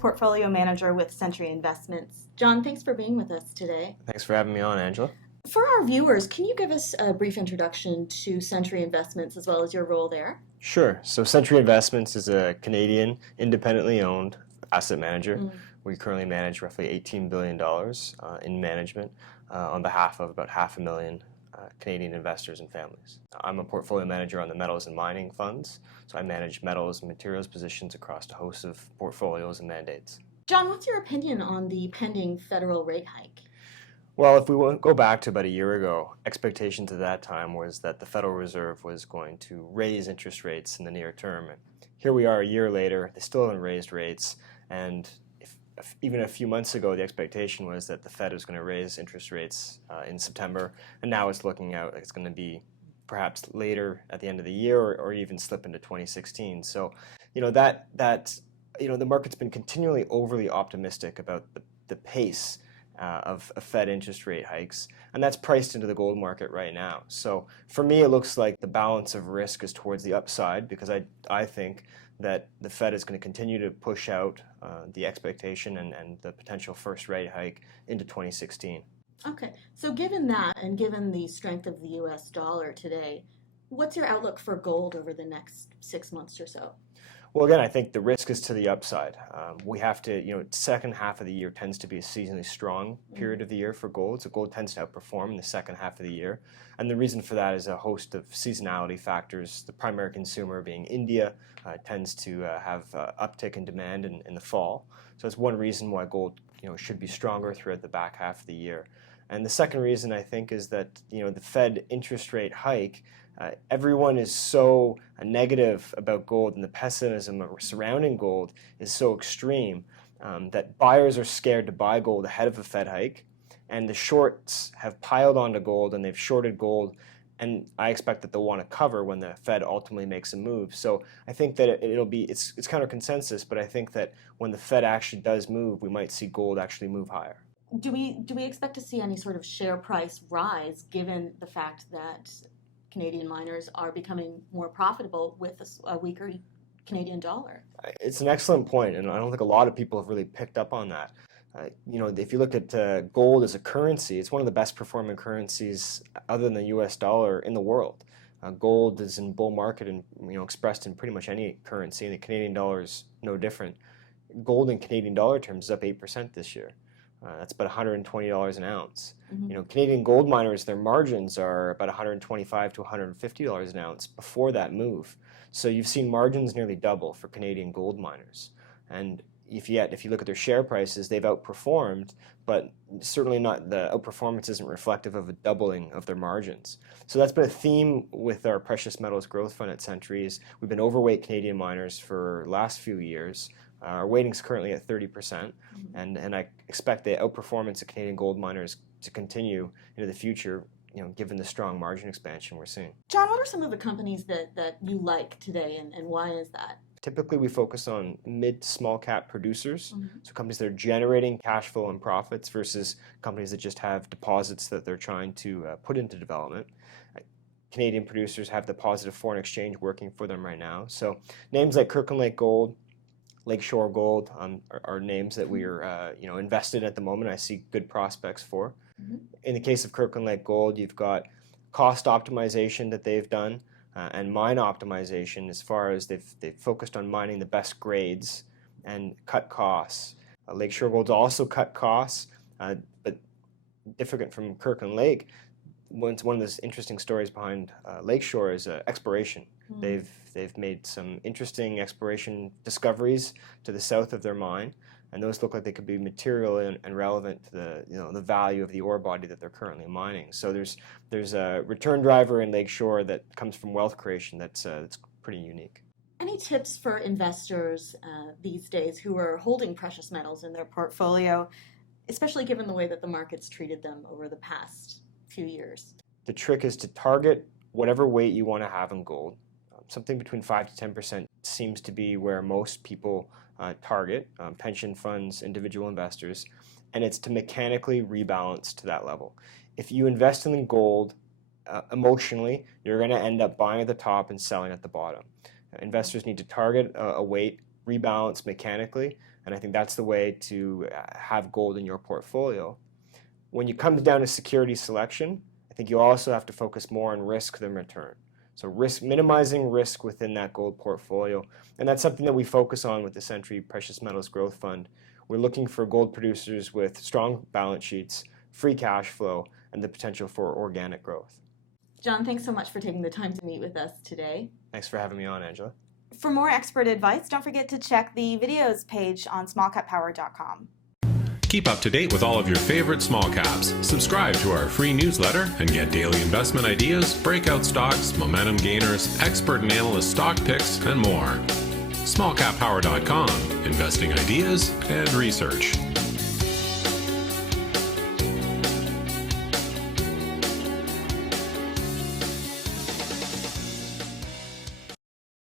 portfolio manager with Sentry Investments. Jon, thanks for being with us today. Thanks for having me on, Angela. For our viewers, can you give us a brief introduction to Sentry Investments as well as your role there? Sure. So Sentry Investments is a Canadian, independently owned asset manager. We currently manage roughly $18 billion in management on behalf of about 500,000 Canadian investors and families. I'm a portfolio manager on the metals and mining funds, so I manage metals and materials positions across a host of portfolios and mandates. Jon, what's your opinion on the pending federal rate hike? Well, if we go back to about a year ago, expectations at that time was that the Federal Reserve was going to raise interest rates in the near term. And here we are a year later, they still haven't raised rates, and even a few months ago, the expectation was that the Fed was going to raise interest rates in September, and now it's looking out like it's going to be perhaps later at the end of the year or even slip into 2016. So, the market's been continually overly optimistic about the pace of Fed interest rate hikes, and that's priced into the gold market right now. So for me, it looks like the balance of risk is towards the upside because I think that the Fed is going to continue to push out the expectation and the potential first rate hike into 2016. Okay, so given that and given the strength of the US dollar today, what's your outlook for gold over the next 6 months or so? Well, again, I think the risk is to the upside. We have to, second half of the year tends to be a seasonally strong period of the year for gold. So gold tends to outperform in the second half of the year. And the reason for that is a host of seasonality factors. The primary consumer being India tends to have uptick in demand in the fall. So that's one reason why gold, should be stronger throughout the back half of the year. And the second reason I think is that, the Fed interest rate hike, everyone is so negative about gold and the pessimism surrounding gold is so extreme that buyers are scared to buy gold ahead of a Fed hike, and the shorts have piled onto gold and they've shorted gold, and I expect that they'll want to cover when the Fed ultimately makes a move. So I think that it's kind of consensus, but I think that when the Fed actually does move, we might see gold actually move higher. Do we expect to see any sort of share price rise given the fact that Canadian miners are becoming more profitable with a weaker Canadian dollar? It's an excellent point, and I don't think a lot of people have really picked up on that. If you look at gold as a currency, it's one of the best performing currencies other than the U.S. dollar in the world. Gold is in bull market and expressed in pretty much any currency, and the Canadian dollar is no different. Gold in Canadian dollar terms is up 8% this year. That's about $120 an ounce. Canadian gold miners, their margins are about $125 to $150 an ounce before that move. So you've seen margins nearly double for Canadian gold miners. And if you look at their share prices, they've outperformed, but certainly not, the outperformance isn't reflective of a doubling of their margins. So that's been a theme with our precious metals growth fund at Sentry. We've been overweight Canadian miners for the last few years. Our weighting's currently at 30%, and I expect the outperformance of Canadian gold miners to continue into the future, given the strong margin expansion we're seeing. Jon, what are some of the companies that you like today, and why is that? Typically, we focus on mid to small cap producers, so companies that are generating cash flow and profits versus companies that just have deposits that they're trying to put into development. Canadian producers have the positive foreign exchange working for them right now. So names like Kirkland Lake Gold, Lakeshore Gold are names that we are invested in at the moment. I see good prospects for. In the case of Kirkland Lake Gold, you've got cost optimization that they've done and mine optimization as far as they've focused on mining the best grades and cut costs. Lakeshore Gold's also cut costs, but different from Kirkland Lake. One of the interesting stories behind Lakeshore is exploration. They've made some interesting exploration discoveries to the south of their mine, and those look like they could be material and relevant to the value of the ore body that they're currently mining. So there's a return driver in Lakeshore that comes from wealth creation that's pretty unique. Any tips for investors these days who are holding precious metals in their portfolio, especially given the way that the market's treated them over the past few years? The trick is to target whatever weight you want to have in gold. Something between 5 to 10% seems to be where most people target, pension funds, individual investors, and it's to mechanically rebalance to that level. If you invest in gold emotionally, you're going to end up buying at the top and selling at the bottom. Investors need to target a weight, rebalance mechanically, And I think that's the way to have gold in your portfolio. When you come down to security selection, I think you also have to focus more on risk than return. So minimizing risk within that gold portfolio. And that's something that we focus on with the Sentry Precious Metals Growth Fund. We're looking for gold producers with strong balance sheets, free cash flow, and the potential for organic growth. Jon, thanks so much for taking the time to meet with us today. Thanks for having me on, Angela. For more expert advice, don't forget to check the videos page on smallcappower.com. Keep up to date with all of your favorite small caps. Subscribe to our free newsletter and get daily investment ideas, breakout stocks, momentum gainers, expert and analyst stock picks, and more. Smallcappower.com, investing ideas and research.